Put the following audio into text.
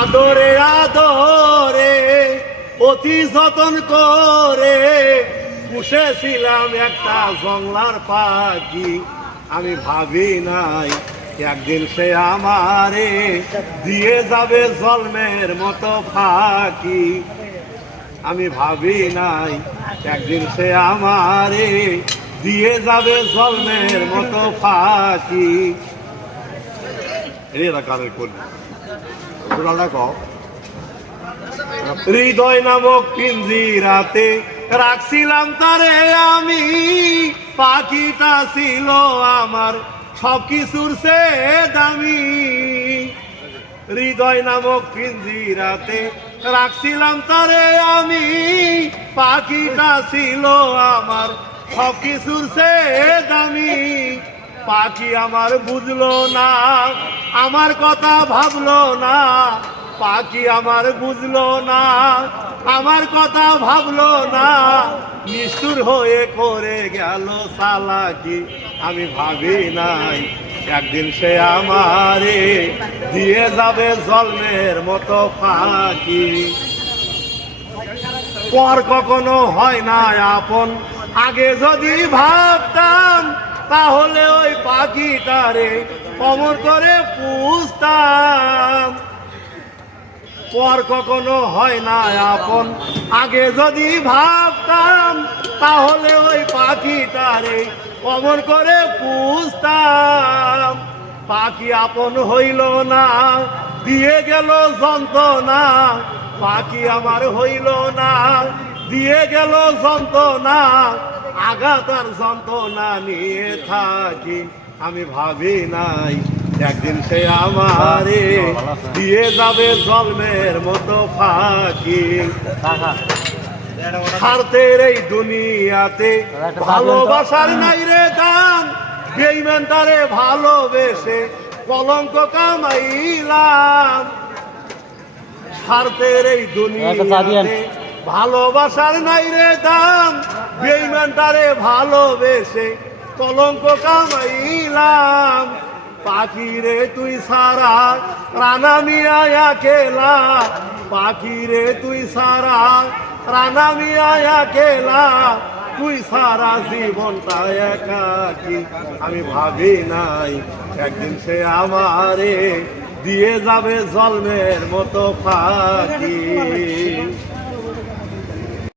আদরে আদরে অতি যতন করে পুষেছিলাম একটা জংলার পাখি। আমি ভাবি নাই একদিন সে আমারে দিয়ে যাবে জন্মের মতো ফাঁকি। আমি ভাবি নাই একদিন সে আমারে দিয়ে যাবে জন্মের মতো ফাঁকি। এরা কানের করলি হৃদয় নামক পিঞ্জিরাতে রাখছিলাম তারে আমি। পাখিটা ছিল আমার সবকিছুর সে দামি। হৃদয় নামক পিঞ্জিরাতে রাখছিলাম তারে আমি। পাখিটা ছিল আমার সবকিছুর সে দামি। পাখি আমার বুঝলো না, আমার কথা ভাবলো না। পাখি আমার বুঝলো না, আমার কথা ভাবলো না। নিষ্ঠুর হয়ে করে গেল চালাকি। আমি ভাবি নাই একদিন সে আমারে দিয়ে যাবে জন্মের মতো ফাঁকি। পর কখনো হয় না আপন, আগে যদি ভাবতাম তাহলে ওই পাখিটারে অমর করে পুষতাম। পর কখনো হয় না আপন, আগে যদি ভাবতাম তাহলে ওই পাখিটারে অমর করে পুষতাম। পাখি আপন হইল না, দিয়ে গেল যন্ত্রণা। পাখি আমার হইল না, দিয়ে গেল যন্ত্রণা। আঘাতার যন্ত্রণা নিয়ে থাকি। আমি ভাবি নাই একদিন সে আমারে দিয়ে যাবে জন্মের মতো ফাঁকি। স্বার্থের এই দুনিয়াতে ভালোবাসার নাই রে দাম। বেঈমান তারে ভালোবেসে কলঙ্ক কামাইলাম। স্বার্থের এই দুনিয়াতে ভালোবাসার নাই রে দাম। বেঈমান তারে ভালোবেসে কলঙ্ক কামাইলাম। পাখি রে তুই সারা রানা মিয়া একেলা। পাখি রে তুই সারা রানা মিয়া একেলা। তুই সারা জীবনটা একাকি। আমি ভাবি নাই একদিন সে আমারে দিয়ে যাবে জন্মের মতো ফাঁকি।